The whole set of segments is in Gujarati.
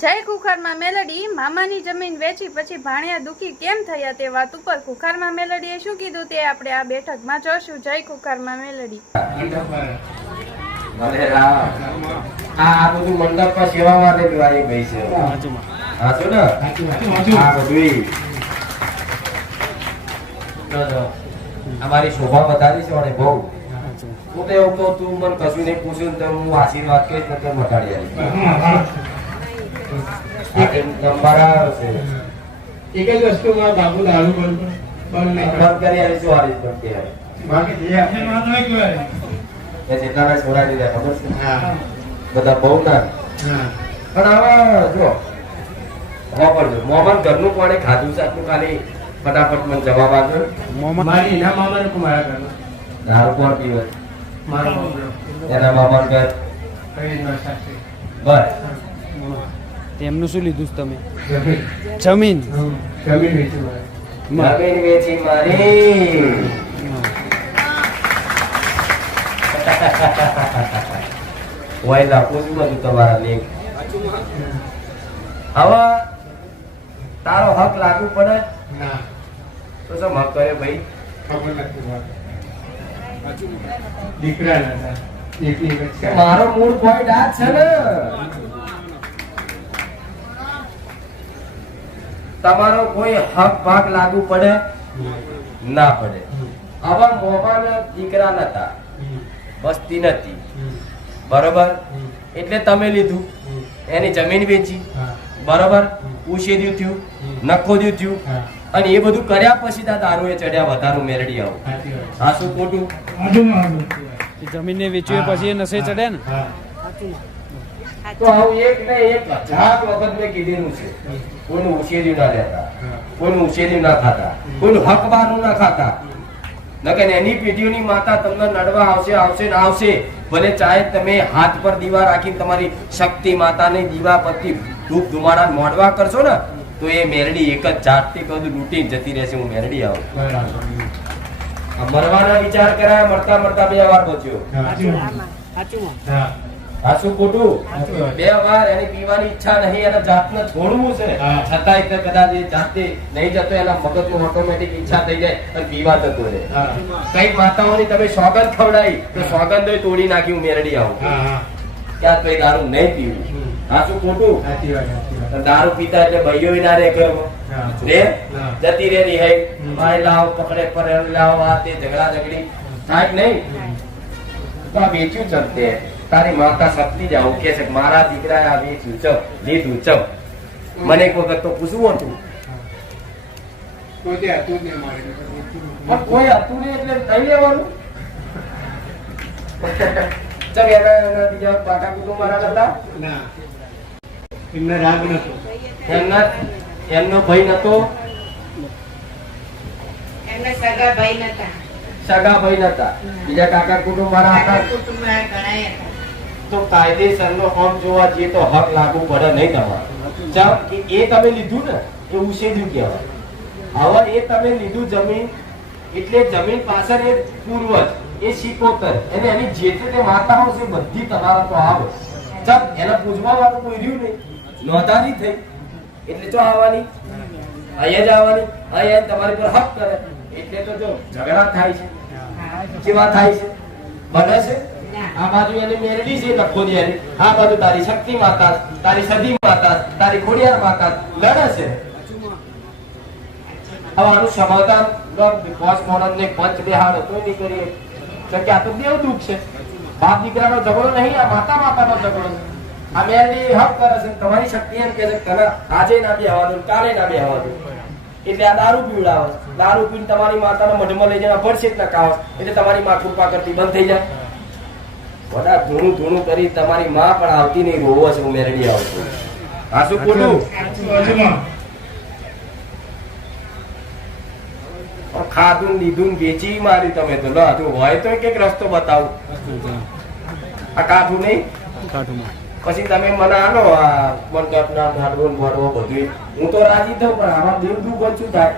જય કુખારમાં મેલડી, મામાની જમીન વેચી પછી ભાણિયા દુખી કેમ થયા તે વાત ઉપર કુખારમાં મેલડીએ શું કીધું તે આપણે આ બેઠકમાં જોશું. જય કુખારમાં મેલડી. અમારી શોભા વધારી છે અને બહુ. હું તો એવું કહું, તું મને કશું નહીં પૂછ્યું હું આશીર્વાદ કહીશ ને તો મટાડી આવીશ. નંબર આવ્યો એક જ વસ્તુમાં બાબુ દારૂ બંધ બંધ કરે. કરી આવીશું આ રીત આવીશ. બાકી જે આપણે વાત નહીં કહેવાય. એ જેટલા છોરા દીધા ખબર છે? હા. બધા બહુ ના. હા. પણ હવે જો. વાપરજો મોહમ્મદ ઘરનું કોણે ખાધું છે આટલું ખાલી ફટાફટ મને જવાબ આપજો. મારી એના મામાને ને મારા ઘરમાં. દારૂ કોણ પીવે? મારો મામા એના મામા ઘર. બસ. તેમનું શું લીધું તમે? જમીન. જમીન જમીન વેચી વેચી મારી. ઓય લાખું છું બધું તમારા લેખ. હવે તારો હક લાગુ પડે? ના. તો શું હક કરે ભાઈ. દીકરા. મારો મૂળ પોઈન્ટ આ છે ને. તમારો કોઈ હક ભાગ લાગુ પડે? ના પડે. આવા મોમાના દીકરા નતા. વસ્તી નથી બરોબર? એટલે તમે લીધું. એની જમીન વેચી. બરોબર? ઉછેર્યું થયું. નખોદ્યું થયું. અને એ બધું કર્યા પછી તા દારૂએ ચડ્યા વધારું મેળડી આવું. આ શું ખોટું. જમીનને વેચ્યું એ પછી એ નશે ચડ્યા ને? હા. તો આવું એક ને એક હજાર વખત મેં કીધેલું છે. કોઈનું ઉછેરી ના લેતા કોઈનું ઉછેરી ના ખાતા કોઈનું હક બહારનું ના ખાતા. નકર એની પેઢીઓની માતા તમને નડવા આવશે આવશે ને આવશે. ભલે ચાહે તમે હાથ પર દીવા રાખી તમારી શક્તિ માતાની દીવા પરથી ધૂપ ધુમાડા મોડવા કરશો ને તો એ મેરડી એક જ જાતથી કદ લૂંટી જતી રહેશે હું મેરડી આવું. મરવાના વિચાર કરાય મરતા મરતા બે વાર બચ્યો. શું ખોટું? બે વાર એની પીવાની ઈચ્છા નહીં એને જાતને છોડવું છે. છતાંય તે કદાચ એ જાતે નહીં જતો એના મગજમાં ઓટોમેટિક ઈચ્છા થઈ જાય અને પીવા જતો રહે. કંઈક માતાઓની તમે સોગંદ ખવડાવી તો સોગંદ તોડી નાખી હું મેરડી આવું. ક્યાં તો દારૂ નહીં પીવું. સાચું ખોટું? સાચી દારૂ પીતા એટલે ભાઈઓ ના રે ઘરમાં. રે? જતી રે રી હે. હમ. ભાઈ લાવ પકડે પર લાવ આ તે ઝઘડા ઝઘડી. થાય નહીં? તો આ વેચ્યું ચલતે તારી માતા શક્તિ જાવ કે છે મારા દીકરાએ આ ચમ લીધું ચમ મને એક વખત તો પૂછવું હતું. કોઈ હતું નહીં એટલે થઈ લેવાનું ચમ એના એના બીજા કાકા કુટુંબ વાળા હતા? ના. એમને રાગ નતો. એમના એમનો ભાઈ નતો? એમને સગા ભાઈ નતા. સગા ભાઈ નતા. બીજા કાકા કુટુંબ મારા હતા? કુટુંબ કુટુંબમાં હતા. તો કાયદેસરનો હક જોવા જઈએ તો હક લાગુ પડે નહીં તમારે. ચમ કે એ તમે લીધું ને, એ ઉછેર્યું કહેવાય. હવે એ તમે લીધું જમીન, એટલે જમીન પાછળ એ પૂર્વજ, એ શીખોતર એને એની જે તે માતાઓ છે, બધી તમારા તો આવે. ચમ એને પૂજવા વાળું કોઈ રહ્યું નહીં. નોંધાની થઈ. એટલે જો આવવાની? અહીંયા જ આવવાની. અહીંયા તમારી પર હક કરે. એટલે તો જો ઝઘડા થાય છે. કેવા થાય છે? બને છે. આ બાજુ એની મેરડી છે લખોદિયાની આ બાજુ તારી શક્તિ માતા, તારી સદી માતા, તારી ખોડિયાર માતા, લડે છે. હવે સમાધાન બોસ મોડલ ને પંચ બેહાડ હતો નહીં કરીએ. તો કે આ તો દેવ દુઃખ છે. બાપ દીકરાનો ઝઘડો નહીં, આ માતા માતાનો ઝઘડો આ મેરડી હક કરે છે. તમારી શક્તિ એમ કે છે આજે ના બેહવાનું કાલે ના બેહવાનું એટલે આ દારૂ પીવડાવે. દારૂ પીને તમારી માતાના મઢમાં લઈ જવા પડશે જ ના કાવ એટલે તમારી માં કૃપા કરતી બંધ થઈ જાય. બધા ધૂણું ધૂણું કરી તમારી માં પણ આવતી નહીં રોવો છે હું મેરડી આવતો આ શું ખોટું? ખાધું લીધું વેચી મારી તમે તો. લો હજુ હોય તો એક રસ્તો બતાવો. આ કાઠું નહીં? પછી તમે મને આનો આ મંડપના ધાડવો ને બોડવો બધું હું તો રાજી થઉં પણ આમાં દિલ દુઃખ છું થાય?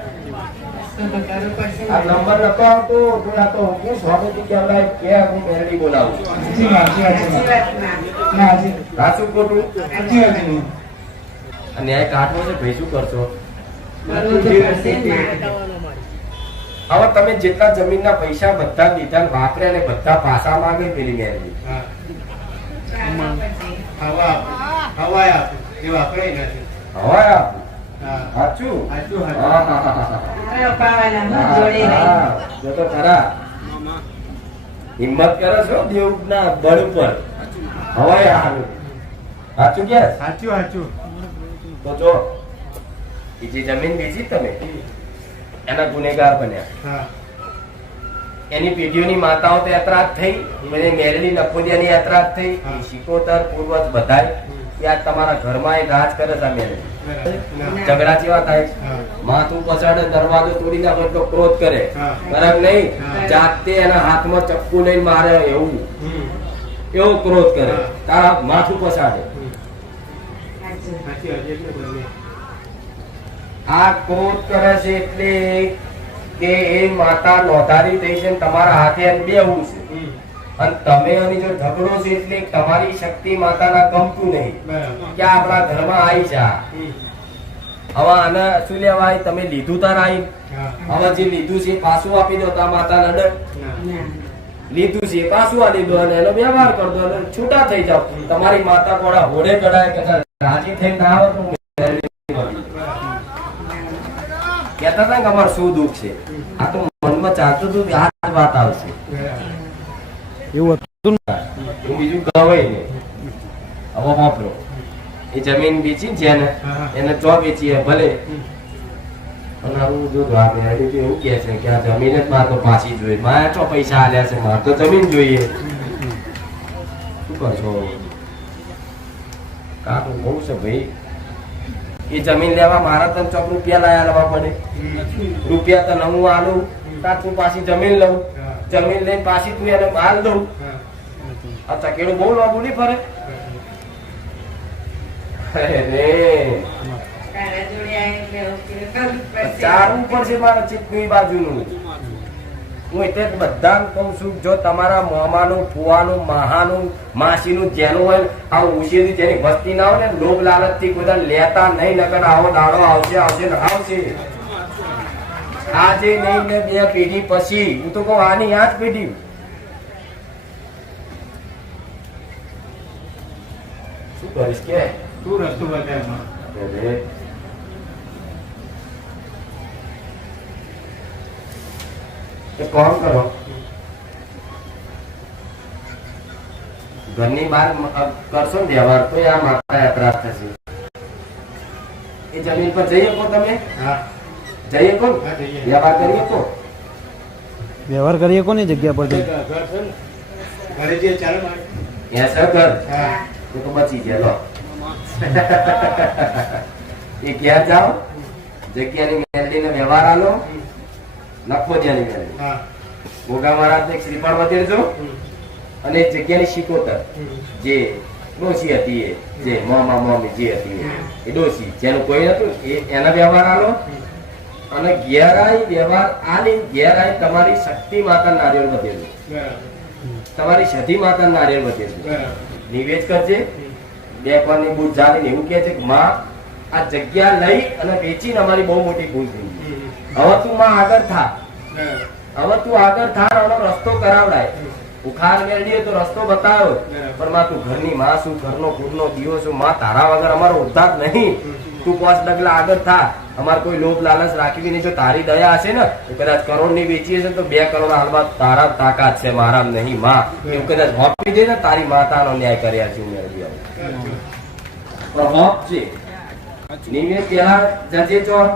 આ નંબર નતો આવતો થોડા તો હું સ્વામીજી કહેવાય કે હું મેરડી બોલાવું સાચી વાત, સાચી વાત, ના. સાચી. સાચું ખોટું સાચી વાત છે. આ કાઢવો છે ભાઈ શું કરશો. હવે તમે જેટલા જમીનના પૈસા બધા લીધા ને વાપર્યા ને બધા પાસા માંગે પેલી મેરેજ હવા હવા આપે જે વાપરે નથી. હવે આપું હા. સાચું સાચું, સાચું. હા, હા, હા, હા. મારો અપાવાના હું જોડે રહી. હા, જો તો ખરા. હિંમત કરો છો દેવના બળ ઉપર? હવે હારું. સાચું કે? સાચું સાચું તો જો જે જમીન બેચી તમે. એના ગુનેગાર બન્યા. એની પેઢીઓની માતાઓ તો યાત્રા થઈ. મેરેલી નફોદિયાની યાત્રા થઈ. શિકોતર પૂર્વજ બધાય. એ તમારા ઘરમાં એક રાજ કરે. ના. ઝઘડા જેવા થાય. માથું પછાડે દરવાજો તોડી નાખો એટલો ક્રોધ કરે. બરાબર નહીં? જાતે એના હાથમાં ચપ્પુ લઈને મારે એવું. એવો ક્રોધ કરે. તારા માથું પછાડે. આ ક્રોધ કરે છે એટલે કે એ માતા નોંધારી થઈ છે ને તમારા હાથે બેહવું છે. અને તમે એની જો ઝઘડો છે એટલે તમારી શક્તિ માતાના ગમતું નહીં. કે આપણા ઘરમાં આવી જા આ. હવે આને શું લેવાય તમે લીધું તાર આવી. હવે જે લીધું છે પાછું આપી દો તા માતા માતાને ના. ના. લીધું છે પાછું આપી દો અને એનો વ્યવહાર કરી દો અને છૂટા થઈ જાવ તમારી માતા કોડા હોડે કડાય કે રાજી થઈ ના આવે તો કેતા હતા ને કે અમારે શું દુઃખ છે આ તો મનમાં ચાલતું હતું કે આ વાત આવશે. એવું હતું. હું બીજું કહેવાય નહીં. હવે વાપરો. એ જમીન વેચી છે ને. એને ચો વેચીએ ભલે. અને હું જો તો આ મેળવી તો એવું કહે છે કે આ જમીન જ મારે તો પાછી જોઈએ. મારે ચો પૈસા આલ્યા છે? મારે તો જમીન જોઈએ. શું કરશો? કાકું બહુ છે ભાઈ એ જમીન લેવા મારા તને ચોક રૂપિયા લાયા લેવા પડે. રૂપિયા તને હું આલું. તાર તું પાછી જમીન લઉં. જમીન લઈને પાછી તું એને માલ દઉં. હા. આ ચકેડું બહુ લાંબુ નહીં ફરે. પડશે. મારા ચિત્તની બાજુનું. હું એટલે જ કહું છું જો તમારા મામાનું ફુવાનું માહાનું માસીનું જેનું હોય આ ઉછેરી જેની વસ્તી ના હોય ને લોભ લાલચથી કોઈ દાડો લેતા નહીં નકર આવો દાડો આવશે આવશે ને આવશે. આજે નહીં ને બે પેઢી પછી હું તો કહું આની આ જ પેઢી શું કરીશ કે શું રસ્તો બતાવે એક કામ કરો ઘરની બહાર કરશો ને વ્યવહાર તો આ માતા યાત્રા થશે એ જમીન પર જઈ શકો તમે હા જઈએ કોણ? વ્યવહાર કરીએ તો વ્યવહાર કરીએ કોની જગ્યા પર? ઘર જઈએ ચાલો. એ સગર એ તો બચી ગયા લો. એ ક્યાં જાઓ? જગ્યાની મેલડીને વ્યવહાર આલો. લખો મેલડી ગોગા મહારાજ ને શ્રીફળ વધેરજો અને એ જગ્યાની શિકોતર. જે ડોસી હતી એ. જે મોમા મોમી જે હતી એ. એ ડોસી જેનું કોઈ નતું એ એના વ્યવહાર આલો. અને ઘેરાઈ વ્યવહાર આની ઘેરાઈ તમારી શક્તિ માતા નારિયેળ વધેલું તમારી સધી માતા નારિયેળ વધેલું નિવેદ કરજે. બે પાની બુદ્ધ જાણીને એવું કહે છે કે માં આ જગ્યા લઈ અને વેચીને અમારી બહુ મોટી ભૂલ થઈ હવે તું માં આગળ થા. હવે તું આગળ થા અને રસ્તો કરાવડાય. ઉખાર મેળવીએ તો રસ્તો બતાવ્યો પણ માં તું ઘરની માં શું ઘરનો ખુદનો દીવો છું માં તારા વગર અમારો ઉદ્ધાર નહીં. તું પાંચ ડગલા આગળ થા. અમારે કોઈ લોભ લાલચ રાખવી નહીં. જો તારી દયા હશે ને તો કદાચ કરોડની વેચી હશે તો બે કરોડ હાલમાં તારા તાકાત છે મારા નહીં માં. એવું કદાચ હોપી દે ને તારી માતાનો ન્યાય કર્યા છે મેળવી આવું. હોપ છે નિવેદ પેલા જજે ચોર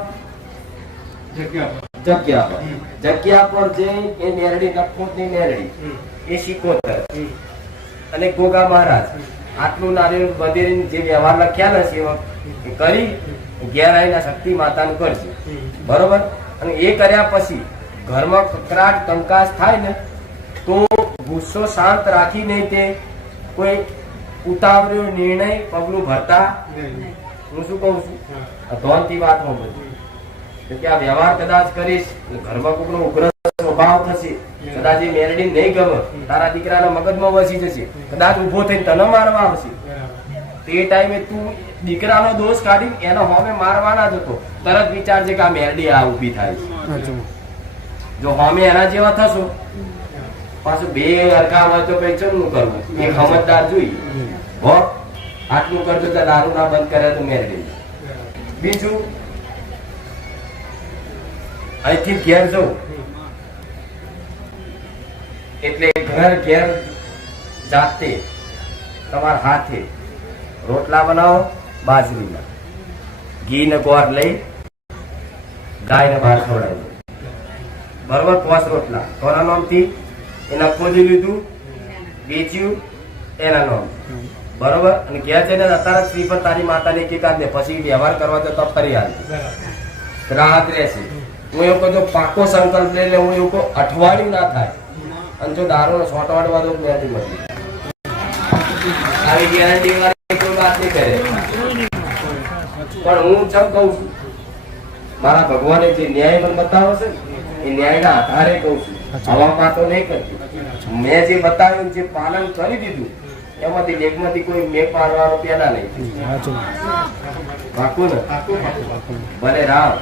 જગ્યા પર. જગ્યા પર. જગ્યા એ મેરડી નખોટની મેરડી હમ. એ શીખોતર અને ગોગા મહારાજ. આટલું નારિયેળ વધેરીને જે વ્યવહાર લખ્યા એ કરી ઘેર આવીને શક્તિ માતાનું કરજે બરોબર? અને એ કર્યા પછી ઘરમાં કકરાટ કંકાસ થાય ને તો ગુસ્સો શાંત રાખીને તે કોઈ ઉતાવળ્યો નિર્ણય પગલું ભરતા? હું શું કહું છું. ધોનથી વાત હું બધી કે આ વ્યવહાર કદાચ કરીશ ઘરમાં કોકનો ઉગ્ર સ્વભાવ થશે કદાચ એ મેરડી નહીં ગમે. તારા દીકરાના મગજમાં વસી જશે. કદાચ ઊભો થઈને તને મારવા આવશે. તે ટાઈમે તું દીકરાનો દોષ કાઢી એનો હોમે મારવાના જ હતો. તરત વિચારજે કે આ મેરડી આ ઊભી થાય છે. જો હોમે એના જેવા થશો પાછું બે હરખા હોય તો પછી ચમનું કરવું? એ સમજદાર જોઈએ હો આટલું કરજો તો દારૂ ના બંધ કરે તો મેરડી. બીજું અહીંથી ઘેર જવું. એટલે ઘર ઘેર જાતે તમારા હાથે રોટલા બનાવો બાજરીના ઘી ને ગોળ લઈ ગાયને બહાર ખવડાવી. બરોબર પાંચ રોટલા. કોના નામથી? એના ખોદી લીધું, વેચ્યું, એના નામ. બરોબર? અને ઘેર જઈને અત્યારે શ્રીફળ તારી માતાને કીધા દે પછી વ્યવહાર કરવા તો તો ફરી હાલ રાહત રહેશે. હું એવું કહું પાકો સંકલ્પ લઈ લે, હું એવું કહું, અઠવાડિયું ના થાય. અને જો દારૂ શોટ વાળવા દો ત્યાંથી મળી આવી ગેરંટી વાળી કોઈ વાત નહીં કરે. પણ હું ચમ કહું છું મારા ભગવાને જે ન્યાય મને બતાવો છે ને, એ ન્યાયના આધારે કહું છું. હવામાં તો નહીં કરતી. મેં જે બતાવ્યું જે પાલન કરી દીધું એમાંથી લેખમાંથી કોઈ મેં મારવાનો પેલા નહીં પાકું ને? ભલે રામ.